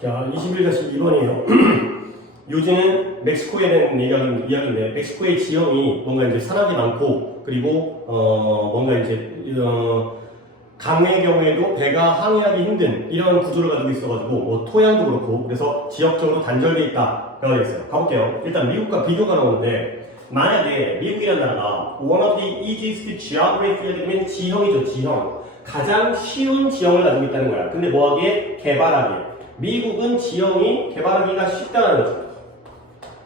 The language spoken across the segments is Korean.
자, 21-2번이에요. 요즘은 멕시코에 대한 이야기인데, 멕시코의 지형이 뭔가 이제 산악이 많고, 그리고, 뭔가 이제, 강의 경우에도 배가 항해하기 힘든 이런 구조를 가지고 있어가지고, 뭐, 토양도 그렇고, 그래서 지역적으로 단절되어 있다라고 되어 있어요. 가볼게요. 일단 미국과 비교가 나오는데, 만약에 미국이라는 나라가 one of the easiest geography가 되면 지형이죠, 지형. 가장 쉬운 지형을 가지고 있다는 거야. 근데 뭐하기에? 개발하기. 미국은 지형이 개발하기가 쉽다는 거죠.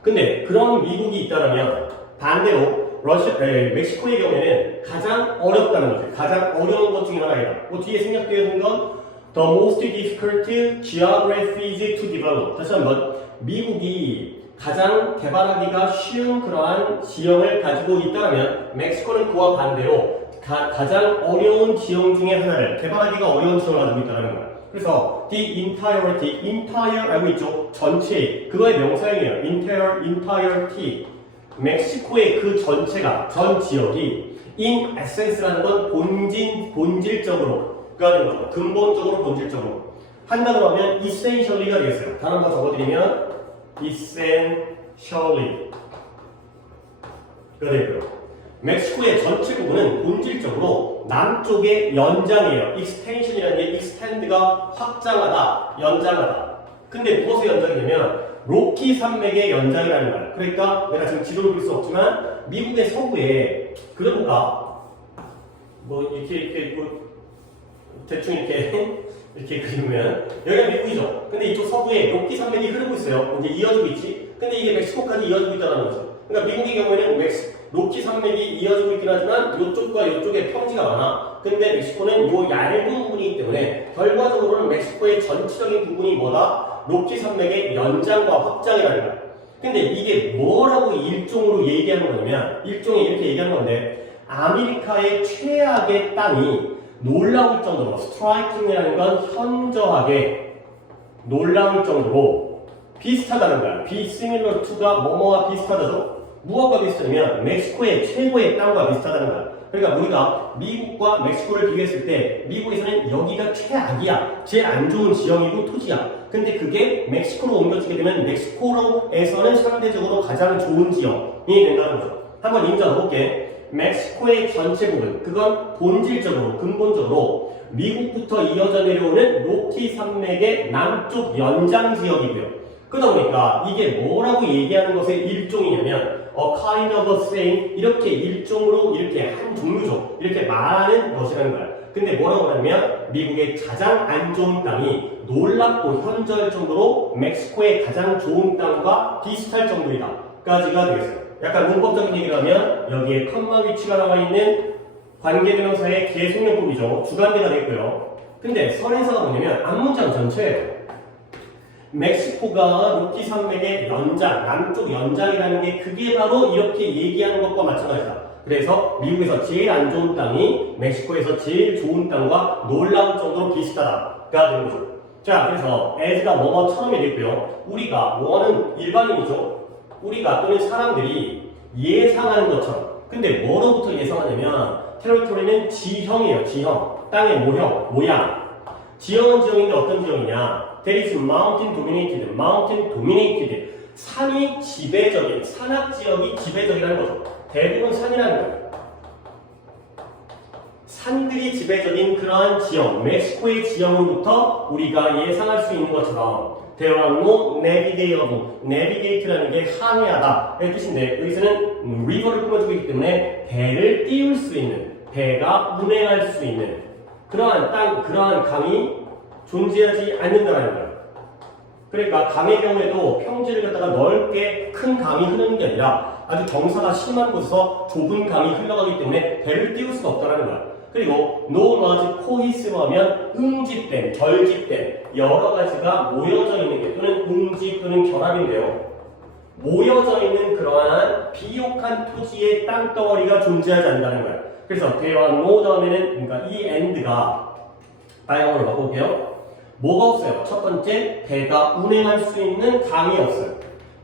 근데 그런 미국이 있다면 반대로 멕시코의 경우에는 가장 어렵다는 거죠. 가장 어려운 것 중에 하나이다. 뭐 뒤에 생략되어 있는 건 the most difficult geographies to develop. 다시 한번 미국이 가장 개발하기가 쉬운 그러한 지형을 가지고 있다면 멕시코는 그와 반대로 가장 어려운 지형 중에 하나를 개발하기가 어려운 지형을 가지고 있다는 거야. 그래서 the entire 알고 있죠? 전체 그거의 명사형이에요. entirety 멕시코의 그 전체가 전 지역이 in essence라는 건 본질적으로 그가 되는 거죠. 근본적으로 본질적으로 한다고 하면 essentially가 되겠어요. 다른 거 적어드리면 essentially 가 되고요. 멕시코의 전체 부분은 본질적으로 남쪽의 연장이에요. extension이라는 게 extend가 확장하다, 연장하다. 근데 무엇의 연장이 되면 로키 산맥의 연장이라는 거예요. 그러니까 내가 지금 지도를 볼 수 없지만 미국의 서부에 그런가 뭐 이렇게 뭐 대충 이렇게 그리면 여기가 미국이죠. 근데 이쪽 서부에 로키 산맥이 흐르고 있어요. 이제 이어지고 있지. 근데 이게 멕시코까지 이어지고 있다는 거죠. 그러니까 미국의 경우에는 로키 산맥이 이어지고 있긴 하지만 이쪽과 이쪽에 평지가 많아. 근데 멕시코는 이 얇은 부분이기 때문에 결과적으로는 멕시코의 전체적인 부분이 뭐다? 로키 산맥의 연장과 확장이라는 거야. 근데 이게 뭐라고 일종으로 얘기하는 거냐면 일종에 이렇게 얘기하는 건데 아메리카의 최악의 땅이 놀라울 정도로 스트라이킹이라는 건 현저하게 놀라울 정도로 비슷하다는 거야. be similar to가 뭐뭐와 비슷하다죠? 무엇과 비슷하냐면 멕시코의 최고의 땅과 비슷하다는 거야. 그러니까 우리가 미국과 멕시코를 비교했을 때 미국에서는 여기가 최악이야. 제일 안 좋은 지형이고 토지야. 근데 그게 멕시코로 옮겨지게 되면 멕시코에서는 상대적으로 가장 좋은 지형이 된다는 거죠. 한번 인자 넣어볼게. 멕시코의 전체 부분, 그건 본질적으로, 근본적으로 미국부터 이어져 내려오는 로키 산맥의 남쪽 연장 지역이고요. 그러다 보니까 이게 뭐라고 얘기하는 것의 일종이냐면 a kind of a saying 이렇게 일종으로 이렇게 한 종류죠. 이렇게 말하는 것이라는 거야. 근데 뭐라고 하냐면 미국의 가장 안 좋은 땅이 놀랍고 현저할 정도로 멕시코의 가장 좋은 땅과 비슷할 정도이다 까지가 되겠어요. 약간 문법적인 얘기를 하면 여기에 컴마 위치가 나와 있는 관계대명사의 계속용법이죠. 주관대가 되겠고요. 근데 선행사가 뭐냐면 앞문장 전체예요. 멕시코가 로키 산맥의 연장, 남쪽 연장이라는 게 그게 바로 이렇게 얘기하는 것과 마찬가지다. 그래서 미국에서 제일 안 좋은 땅이 멕시코에서 제일 좋은 땅과 놀라울 정도로 비슷하다가 되는 거죠. 자, 그래서 as가 뭐뭐처럼 되겠고요. 우리가 뭐는 일반인이죠. 우리가 또는 사람들이 예상하는 것처럼. 근데 뭐로부터 예상하냐면 테리토리는 지형이에요. 지형. 땅의 모양. 지형은 지형인데 어떤 지형이냐? There is mountain dominated. 산이 지배적인, 산악 지역이 지배적이라는 거죠. 대부분 산이라는 거예요. 산들이 지배적인 그러한 지형, 멕시코의 지형으로부터 우리가 예상할 수 있는 것처럼 There are no navigate라는 게 항해하다 의 뜻인데 여기서는 river를 꾸며주고 있기 때문에 배를 띄울 수 있는, 배가 운행할 수 있는 그러한 땅, 그러한 강이 존재하지 않는다는 거예요. 그러니까 강의 경우에도 평지를 갖다가 넓게 큰 강이 흐르는 게 아니라 아주 경사가 심한 곳에서 좁은 강이 흘러가기 때문에 배를 띄울 수가 없다는 거야. 그리고 no large cohesive 하면 응집된, 결집된 여러 가지가 모여져 있는 게 또는 응집 또는 결합인데요. 모여져 있는 그러한 비옥한 토지의 땅덩어리가 존재하지 않는다는 거야. 그래서 there are no 다음에는 그러니까 이 and가 다양으로 바꿔볼게요. 뭐가 없어요? 첫 번째, 배가 운행할 수 있는 강이 없어요.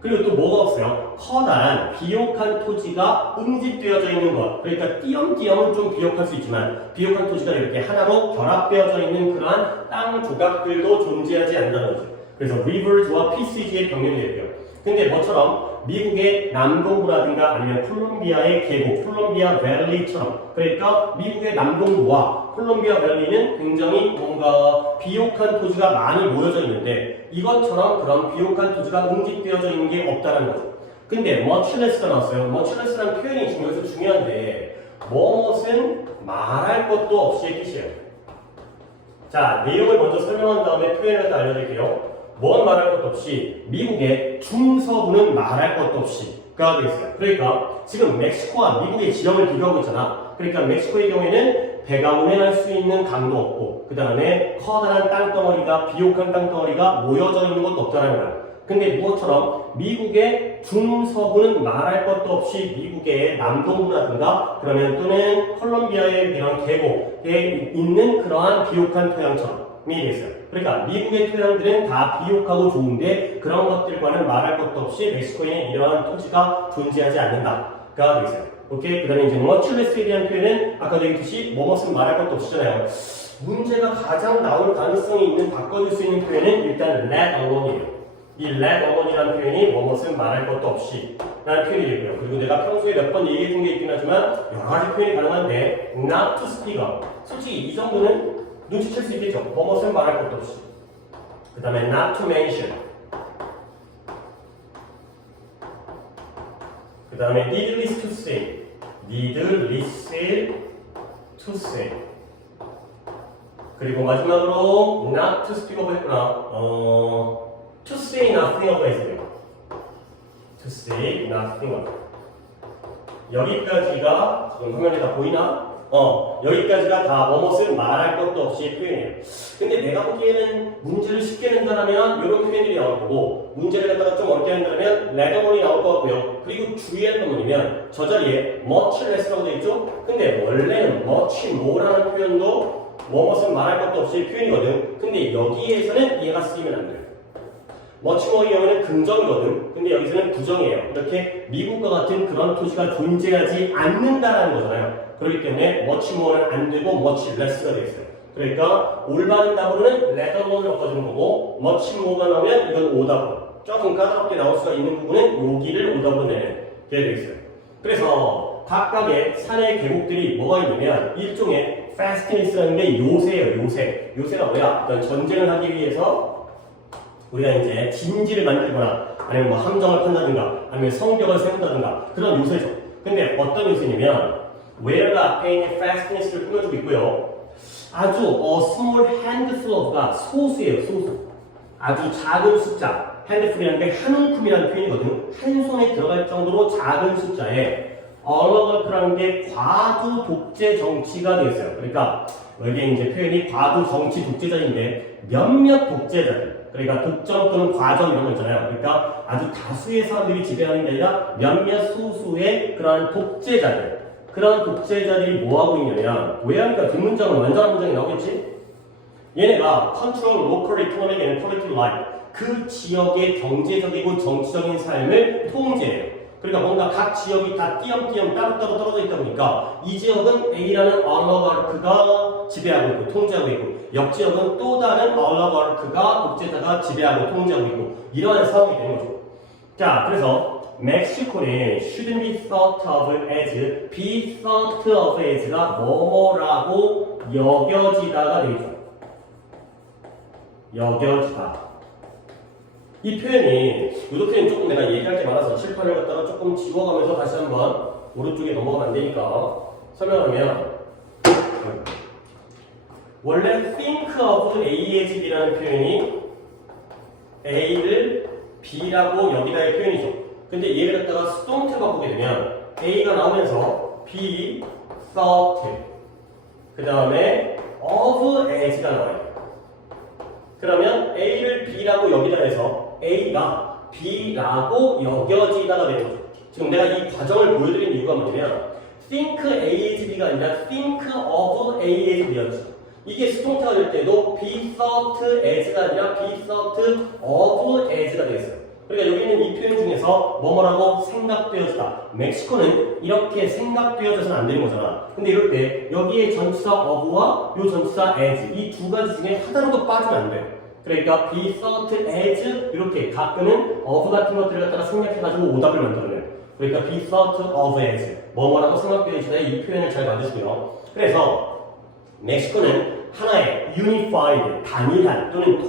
그리고 또 뭐가 없어요? 커다란 비옥한 토지가 응집되어져 있는 것. 그러니까 띄엄띄엄은 좀 비옥할 수 있지만 비옥한 토지가 이렇게 하나로 결합되어져 있는 그러한 땅 조각들도 존재하지 않는다는 거죠. 그래서 rivers와 PCG의 병렬이 되고요. 근데 뭐처럼 미국의 남동부라든가 아니면 콜롬비아의 계곡, 콜롬비아 밸리처럼 그러니까 미국의 남동부와 콜롬비아 밸리는 굉장히 뭔가 비옥한 토지가 많이 모여져 있는데 이것처럼 그런 비옥한 토지가 응집되어져 있는 게 없다는 거죠. 근데 much less가 나왔어요. much less라는 표현이 지금 여기서 중요한데 무엇은 말할 것도 없이의 뜻이에요. 자, 내용을 먼저 설명한 다음에 표현을 다 알려드릴게요. 뭔 말할 것도 없이 미국의 중서부는 말할 것도 없이가 되겠어요. 그러니까 지금 멕시코와 미국의 지형을 비교하고 있잖아. 그러니까 멕시코의 경우에는 배가 운행할 수 있는 강도 없고 그 다음에 커다란 땅덩어리가 비옥한 땅덩어리가 모여져 있는 것도 없다는 거야. 근데 무엇처럼 미국의 중서부는 말할 것도 없이 미국의 남동부라든가 그러면 또는 콜롬비아의 이런 계곡에 있는 그러한 비옥한 토양처럼 되겠어요. 그러니까 미국의 토양들은 다 비옥하고 좋은데 그런 것들과는 말할 것도 없이 멕시코에는 이러한 토지가 존재하지 않는다가 되겠어요. 오케이? 그 다음에 이제 much less에 대한 표현은 아까도 얘기했듯이 뭐뭇은 말할 것도 없잖아요. 문제가 가장 나올 가능성이 있는 바꿔줄 수 있는 표현은 일단 let alone이에요. 이 let alone이라는 표현이 뭐뭇은 말할 것도 없이 라는 표현이 되고요. 그리고 내가 평소에 몇 번 얘기해 준 게 있긴 하지만 여러 가지 표현이 가능한데 not to speak of. 솔직히 이 정도는 눈치챌 수 있겠죠. 뭐뭇은 말할 것도 없이. 그 다음에 not to mention. 그 다음에 needless to say. needless to say. 그리고 마지막으로 not to speak of 했구나. to say nothing of 했어요. to say nothing of. 여기까지가 지금 화면에 다 보이나? 여기까지가 다 뭐뭇은 말할 것도 없이 표현이에요. 근데 내가 보기에는 문제를 쉽게 낸다면 이런 표현들이 나올 거고 문제를 갖다가 좀 어렵게 낸다면 레더본이 나올 것 같고요. 그리고 주의할 부분이면 저 자리에 much less라고 되어 있죠? 근데 원래는 much more라는 표현도 뭐뭇은 말할 것도 없이 표현이거든. 근데 여기에서는 얘가 쓰이면 안 돼요. much more의 경우는 긍정이거든. 근데 여기서는 부정이에요. 이렇게 미국과 같은 그런 토지가 존재하지 않는다라는 거잖아요. 그렇기 때문에 much more는 안 되고 much less가 되겠어요. 그러니까 올바른 답으로는 let alone을 바꿔주는 거고 much more가 나오면 이건 오답으로 조금 까다롭게 나올 수가 있는 부분은 여기를 오답으로 내는 게 되겠어요. 그래서 각각의 산의 계곡들이 뭐가 있냐면 일종의 fastness라는 게 요새예요. 요새가 뭐야? 그러니까 전쟁을 하기 위해서 우리가 이제 진지를 만들거나 아니면 뭐 함정을 판다든가 아니면 성벽을 세운다든가 그런 요새죠. 근데 어떤 요새냐면 where가 앞에 있는 fastness를 꾸며주고 있고요. 아주 small handful of가 소수예요. 소수. 아주 작은 숫자. handful이라는 게 한 움큼이라는 표현이거든. 한 손에 들어갈 정도로 작은 숫자에 oligarch라는 게 과두 독재 정치가 되겠어요. 그러니까 여기에 이제 표현이 과두 정치 독재자인데 몇몇 독재자들. 그러니까 독점 또는 과점 이런 거 있잖아요. 그러니까 아주 다수의 사람들이 지배하는 게 아니라 몇몇 소수의 그러한 독재자들. 그런 독재자들이 뭐하고 있냐면 왜 하니까 뒷문장은 완전한 문장이 나오겠지? 얘네가 control local economic and political life 그 지역의 경제적이고 정치적인 삶을 통제해요. 그러니까 뭔가 각 지역이 다 띄엄띄엄 따로따로 떨어져 있다 보니까 이 지역은 A라는 oligarch가 지배하고 있고 통제하고 있고 옆 지역은 또 다른 oligarch가 독재자가 지배하고 통제하고 있고 이러한 상황이 되는 거죠. 자, 그래서 멕시코는 shouldn't be thought of as, be thought of as가 뭐뭐라고 여겨지다가 되겠죠. 여겨지다. 이 표현이 이렇게는 조금 내가 얘기할 게 많아서 칠판을 갖다가 조금 지워가면서 다시 한번 오른쪽에 넘어가면 안 되니까 설명하면 원래 think of A as B라는 표현이 A를 B라고 여기다의 표현이죠. 근데 얘를 갖다가 don't 바꾸게 되면 A가 나오면서 be thought 그 다음에 of as가 나와요. 그러면 A를 B라고 여기다 해서 A가 B라고 여겨지다가 되는 거죠. 지금 내가 이 과정을 보여드린 이유가 뭐냐면 think A as B가 아니라 think of A as B였죠. 이게 스톤트가 될 때도 be thought as가 아니라 be thought of as가 되겠어요. 그러니까 여기 있는 이 표현 중에서 뭐뭐라고 생각되어지다. 멕시코는 이렇게 생각되어져서는 안 되는 거잖아. 근데 이럴 때 여기에 전치사 of와 요 전치사 as 이 두 가지 중에 하나라도 빠지면 안 돼. 그러니까 be thought as 이렇게 가끔은 of 같은 것들을 갖다가 생략해가지고 오답을 만들어내요. 그러니까 be thought of as 뭐뭐라고 생각되어지다 이 표현을 잘 만드시고요. 그래서 멕시코는 하나의 unified 단일한 또는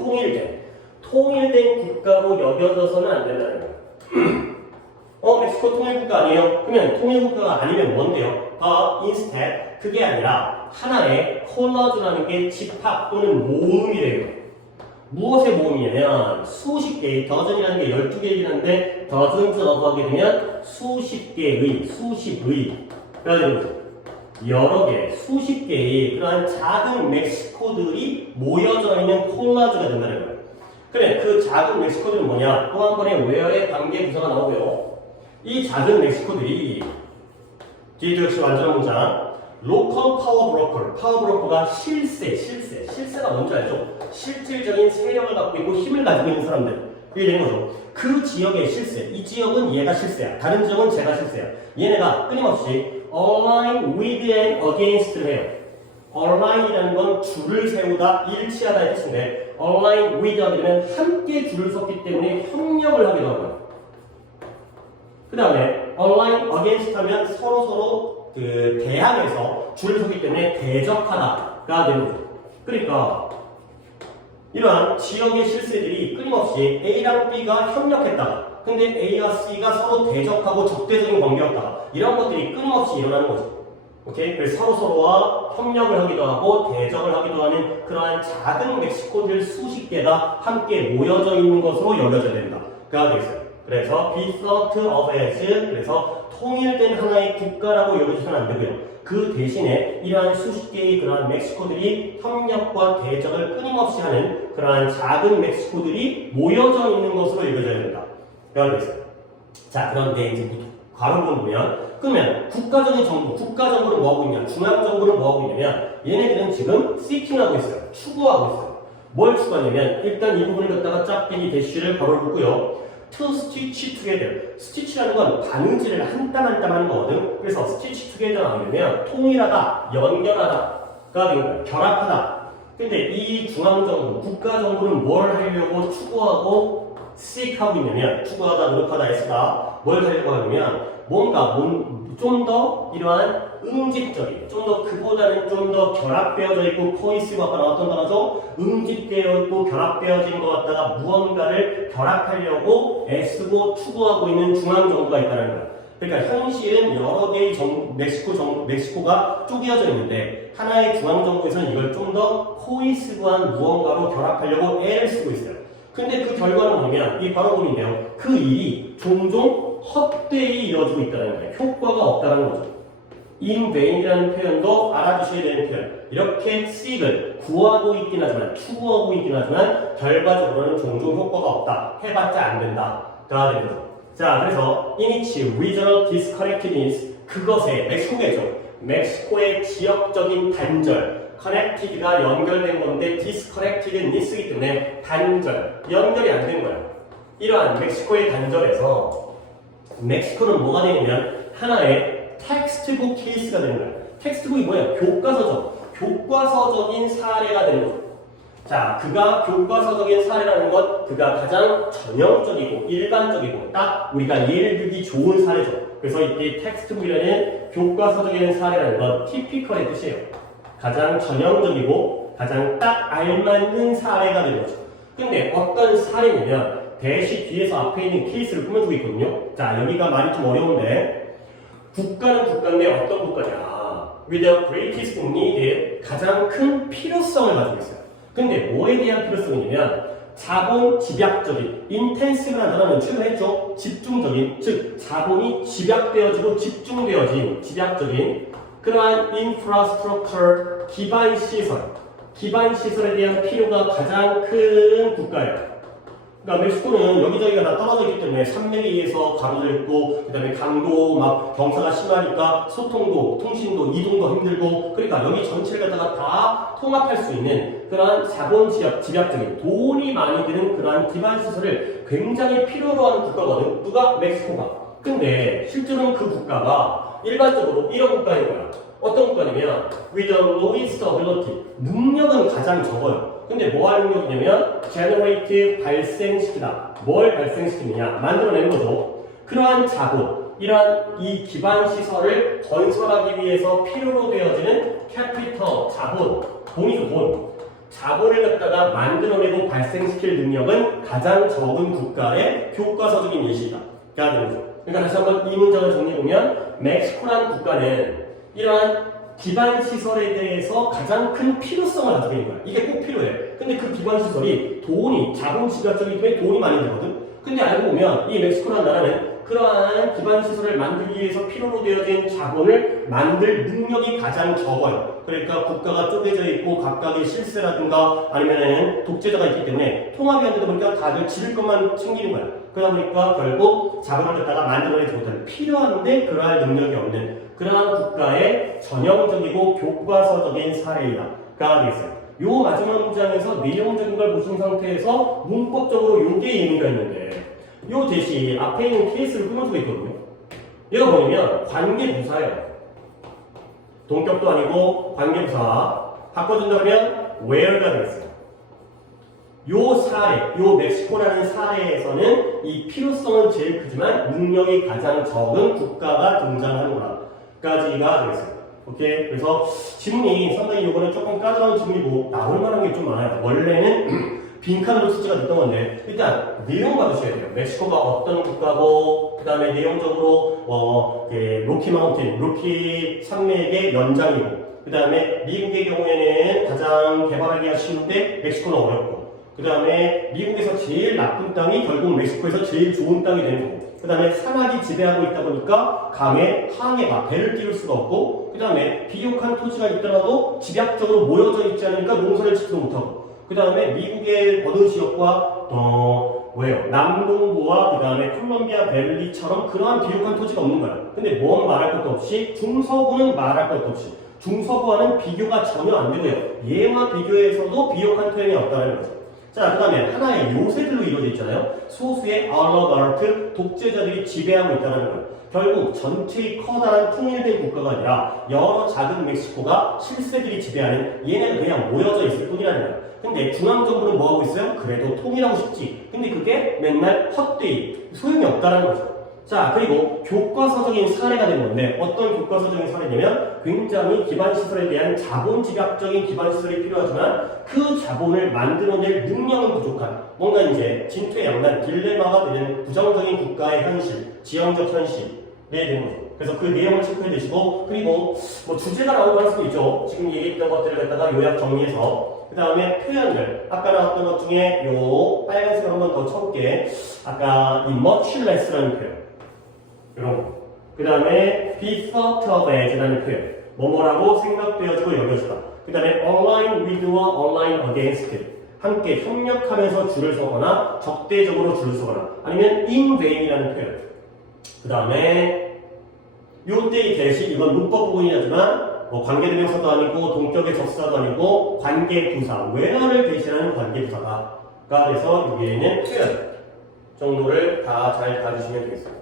통일된 국가로 여겨져서는 안 된다는 거예요. 멕시코 통일국가 아니에요? 그러면 통일국가가 아니면 뭔데요? instead 그게 아니라 하나의 콜라주라는 게 집합 또는 모음이래요. 무엇의 모음이냐면 수십 개의 dozen이라는 게 12개이긴 한데 dozens라고 하게 되면 수십의 그래가지고 여러 개, 수십 개의 그러한 작은 멕시코들이 모여져 있는 콜라주가 된다는 거예요. 그래, 그 작은 멕시코들은 뭐냐? 또 한 번에 where의 관계 부사가 나오고요. 이 작은 멕시코들이 뒤에도 역시 완전한 문장 local power broker가 실세가 뭔지 알죠? 실질적인 세력을 갖고 있고 힘을 가지고 있는 사람들 이게 되는 거죠. 그 지역의 실세, 이 지역은 얘가 실세야, 다른 지역은 쟤가 실세야. 얘네가 끊임없이 align with and against를 해요. align이라는 건 줄을 세우다, 일치하다의 뜻인데 align with 하게 되면 함께 줄을 섰기 때문에 협력을 하기도 하고요. 그 다음에 align against 하면 서로 대항해서 줄을 서기 때문에 대적하다가 되는 거죠. 그러니까 이러한 지역의 실세들이 끊임없이 A랑 B가 협력했다가 근데 A와 C가 서로 대적하고 적대적인 관계였다가 이런 것들이 끊임없이 일어나는 거죠. 오케이? 그래서 서로와 협력을 하기도 하고 대적을 하기도 하는 그러한 작은 멕시코들 수십 개가 함께 모여져 있는 것으로 여겨져야 된다. 그가 되겠어요. 그래서 be thought of as 그래서 통일된 하나의 국가라고 여겨지서는 안 되고요. 그 대신에 이러한 수십 개의 그러한 멕시코들이 협력과 대적을 끊임없이 하는 그러한 작은 멕시코들이 모여져 있는 것으로 여겨져야 된다. 그가 되겠어요. 자, 그런데 이제 괄호를 보면 그러면 국가적인 정부, 국가정부는 뭐하고 있냐? 중앙정부는 뭐하고 있냐면 얘네들은 지금 seeking하고 있어요. 추구하고 있어요. 뭘 추구하냐면 일단 이 부분을 갖다가 짝배기 대쉬를 괄호를 붙고요. to stitch together. stitch라는 건 바느질을 한 땀 한 땀 하는 거거든. 그래서 stitch together가 아니면 통일하다, 연결하다가 되는 거야. 결합하다. 근데 이 중앙정부, 국가정부는 뭘 하려고 추구하고 seek하고 있냐면 추구하다, 노력하다, 애쓰다 뭘 하려고 하냐면 뭔가 좀 더 이러한 응집적인, 좀 더 그보다는 좀 더 결합되어져 있고 코이스가 아까 나왔던 단어죠. 응집되어 있고 결합되어진 것 같다가 무언가를 결합하려고 애쓰고 추구하고 있는 중앙정부가 있다는 거야. 그러니까 현실은 여러 개의 멕시코가 쪼개어져 있는데 하나의 중앙정부에서는 이걸 좀 더 코이스한 무언가로 결합하려고 애를 쓰고 있어요. 근데 그 결과는 뭐냐면 이 바로 보이는데요. 그 일이 종종 헛되이 이루어지고 있다는 거예요. 효과가 없다는 거죠. in vain이라는 표현도 알아두셔야 되는 표현. 이렇게 seek을 구하고 있긴 하지만 추구하고 있긴 하지만 결과적으로는 종종 효과가 없다. 해봤자 안 된다가 되는 거죠. 자, 그래서 in its regional disconnectedness 그것의 멕시코의 지역적인 단절 connected가 연결된 건데 disconnectedness이기 때문에 단절, 연결이 안 된 거예요. 이러한 멕시코의 단절에서 멕시코는 뭐가 되냐면 하나의 텍스트북 케이스가 되는 거예요. 텍스트북이 뭐예요? 교과서죠. 교과서적인 사례가 되는 거예요. 자, 그가 교과서적인 사례라는 것, 그가 가장 전형적이고 일반적이고 딱 우리가 예를 들기 좋은 사례죠. 그래서 이때 텍스트북이라는 교과서적인 사례라는 건 티피컬의 뜻이에요. 가장 전형적이고 가장 딱 알맞는 사례가 되는 거죠. 근데 어떤 사례냐면 대시 뒤에서 앞에 있는 케이스를 꾸며주고 있거든요. 자, 여기가 말이 좀 어려운데 국가는 국가인데 어떤 국가냐? With the greatest need 가장 큰 필요성을 가지고 있어요. 근데 뭐에 대한 필요성이냐면 자본 집약적인 인텐시브라는 단어는 최근에 했죠. 집중적인, 즉 자본이 집약되어지고 집중되어진 집약적인 그러한 인프라스트럭처 기반 시설에 대한 필요가 가장 큰 국가예요. 그러니까 멕시코는 여기저기가 다 떨어져 있기 때문에 산맥에 의해서 가로져 있고 그 다음에 강도 막 경사가 심하니까 소통도, 통신도, 이동도 힘들고 그러니까 여기 전체를 갖다가 다 통합할 수 있는 그러한 자본 집약적인 돈이 많이 드는 그러한 기반 시설을 굉장히 필요로 하는 국가거든. 누가? 멕시코가. 근데 실제로는 그 국가가 일반적으로 이런 국가인 거야. 어떤 국가냐면 with the lowest ability 능력은 가장 적어요. 근데 뭐 할 능력이냐면 generate 발생시키다. 뭘 발생시키느냐? 만들어내는 거죠. 그러한 자본, 이러한 이 기반 시설을 건설하기 위해서 필요로 되어지는 캐피털, 자본, 돈이죠, 돈. 자본을 갖다가 만들어내고 발생시킬 능력은 가장 적은 국가의 교과서적인 예시다. 가 되는 거죠. 그러니까 다시 한번 이 문장을 정리해보면 멕시코라는 국가는 이러한 기반 시설에 대해서 가장 큰 필요성을 가지고 있는 거야. 이게 꼭 필요해. 근데 그 기반 시설이 돈이, 자본 집약적이기 때문에 돈이 많이 들거든. 근데 알고 보면 이 멕시코라는 나라는 그러한 기반 시설을 만들기 위해서 필요로 되어진 자본을 만들 능력이 가장 적어요. 그러니까 국가가 쪼개져 있고 각각의 실세라든가 아니면은 독재자가 있기 때문에 통합이 안 되다 보니까 다들 지를 것만 챙기는 거야. 그러다 보니까 결국 자본을 갖다가 만들어내지 못하는, 필요한데 그러할 능력이 없는 그러한 국가의 전형적이고 교과서적인 사례이다가 되겠어요. 요 마지막 문장에서 내용적인 걸 보신 상태에서 문법적으로 요게 의미가 있는데 요 대신 앞에 있는 케이스를 끊어주고 있거든요. 얘가 뭐냐면 관계부사예요. 동격도 아니고 관계부사. 바꿔준다면 where가 되겠어요. 요 사례, 요 멕시코라는 사례에서는 이 필요성은 제일 크지만 능력이 가장 적은 국가가 등장하는 거라까지가 되겠어요. 오케이? 그래서 지문이 상당히 요거는 조금 까다로운 지문이고 나올 만한 게 좀 많아요. 원래는 빈칸으로 숙제가 됐던 건데 일단 내용 받으셔야 돼요. 멕시코가 어떤 국가고 그 다음에 내용적으로 로키 마운틴, 로키 산맥의 연장이고 그 다음에 미국의 경우에는 가장 개발하기가 쉬운데 멕시코는 어렵고 그 다음에 미국에서 제일 나쁜 땅이 결국 멕시코에서 제일 좋은 땅이 되는 거고 그 다음에 사막이 지배하고 있다 보니까 강에 항해가 배를 띄울 수가 없고 그 다음에 비옥한 토지가 있더라도 집약적으로 모여져 있지 않으니까 농사를 짓지도 못하고 그 다음에 미국의 어느 지역과 남동부와 그 다음에 콜롬비아 밸리처럼 그러한 비옥한 토지가 없는 거야. 근데 뭔 말할 것도 없이 중서부는 말할 것도 없이 중서부와는 비교가 전혀 안 되고요. 얘와 비교해서도 비옥한 토양이 없다는 거죠. 자, 그 다음에 하나의 요새들로 이루어져 있잖아요. 소수의 알러가르트 독재자들이 지배하고 있다는 거예요. 결국 전체의 커다란 통일된 국가가 아니라 여러 작은 멕시코가 실세들이 지배하는 얘네는 그냥 모여져 있을 뿐이라는 거예요. 근데 중앙정부는 뭐 하고 있어요? 그래도 통일하고 싶지. 근데 그게 맨날 헛되이 소용이 없다는 거죠. 자, 그리고 교과서적인 사례가 되는 건데 어떤 교과서적인 사례냐면 굉장히 기반시설에 대한 자본집약적인 기반시설이 필요하지만 그 자본을 만들어낼 능력은 부족한 뭔가 이제 진퇴양난 딜레마가 되는 부정적인 국가의 현실, 지형적 현실에 되는 거죠. 그래서 그 내용을 체크해 두시고 그리고 뭐 주제가 나오고 할 수도 있죠. 지금 얘기했던 것들을 갖다가 요약 정리해서 그 다음에 표현들 아까 나왔던 것 중에 요 빨간색을 한번 더 쳐볼게. 아까 이 much less라는 표현 이런 거. 그 다음에 be thought of as라는 표현. 뭐뭐라고 생각되어지고 여겨지다. 그 다음에 align with와 align against. 함께 협력하면서 줄을 서거나 적대적으로 줄을 서거나 아니면 in vain이라는 표현. 그 다음에 요때의 대시 이건 문법 부분이지만 뭐 관계대명사도 아니고 동격의 접사도 아니고 관계부사 where를 대신하는 관계부사가 돼서 여기에는 표현 정도를 다 잘 봐주시면 되겠습니다.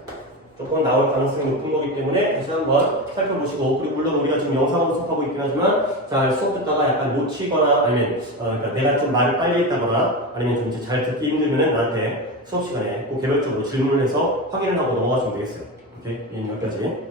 조금 나올 가능성이 높은 거기 때문에 다시 한번 살펴보시고 그리고 물론 우리가 지금 영상으로 수업하고 있긴 하지만 잘 수업 듣다가 약간 놓치거나 아니면 그러니까 내가 좀 말을 빨리 했다거나 아니면 좀 이제 잘 듣기 힘들면은 나한테 수업 시간에 꼭 개별적으로 질문을 해서 확인을 하고 넘어가시면 되겠어요. 오케이? 여기까지.